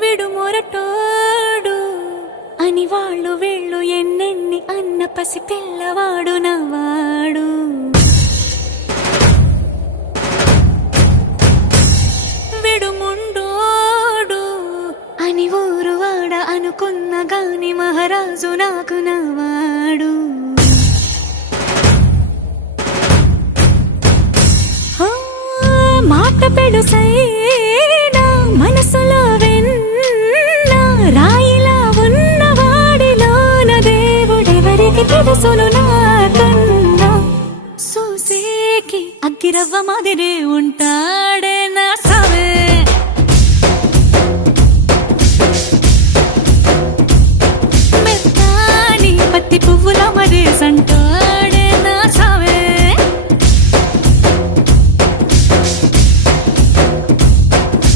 విడు మొరటోడు అని వాళ్ళు వీళ్ళు ఎన్నెన్ని అన్న పసి పిల్లవాడు నవ్వాడు. విడు ముండోడు అని ఊరు వాడ అనుకున్న గాని మహారాజు నాకు